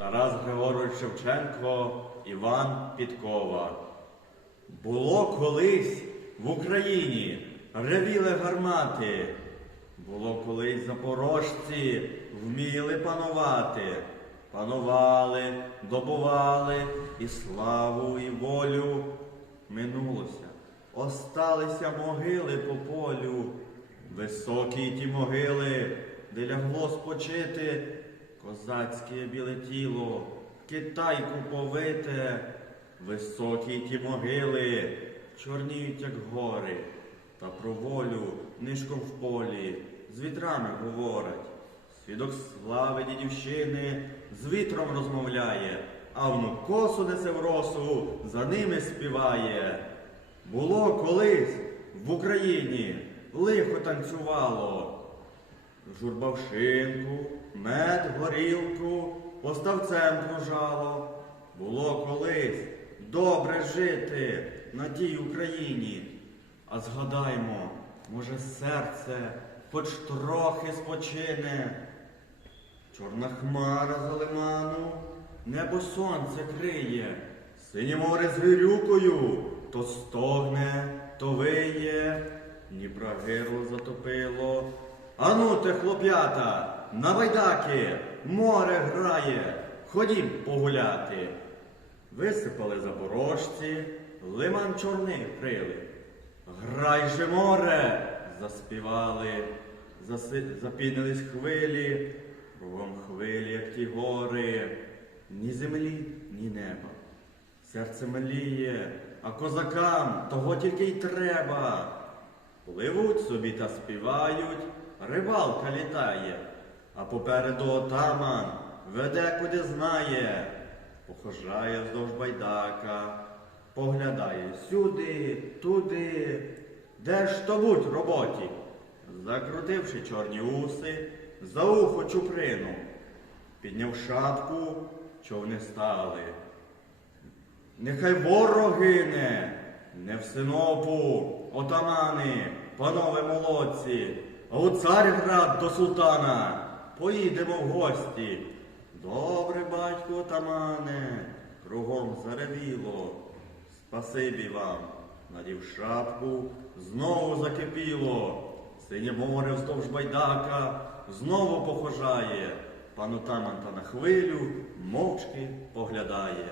Тарас Григорович Шевченко, Іван Підкова. Було колись в Україні ревіли гармати. Було колись запорожці вміли панувати. Панували, добували і славу, і волю минулося. Осталися могили по полю, високі ті могили, де лягло спочити козацьке біле тіло, китайку повите, високі ті могили, чорніють, як гори, та про волю нишком в полі з вітрами говорять. Свідок слави дідівщини з вітром розмовляє, а внук косу несе в росу, за ними співає. Було колись в Україні лихо танцювало. Журба в шинку, мед, горілку, поставцем прожало. Було колись добре жити на тій Україні. А згадаймо, може, серце хоч трохи спочине. Чорна хмара за лиману, небо сонце криє, синє море з вирюкою, то стогне, то виє, Дніпра гирло затопило. Ану те, хлоп'ята, на байдаки, море грає, ходім погуляти. Висипали запорожці, лиман чорний вкрили. Грай же море, заспівали, заси... запінились хвилі, кругом хвилі, як ті гори, ні землі, ні неба. Серце мліє, а козакам того тільки й треба. Пливуть собі та співають, рибалка літає, а попереду отаман веде куди знає, похожає вздовж байдака, поглядає сюди, туди, де ж то будь роботі, закрутивши чорні уси, за ухо чуприну, підняв шапку, човни стали. Нехай ворог гине, не в синопу, отамани, панове молодці, а у Царград до султана поїдемо в гості. Добре, батько отамане, кругом заревіло. Спасибі вам, надів шапку, знову закипіло. Синє море вздовж байдака знову похожає. Пан отаман та на хвилю мовчки поглядає.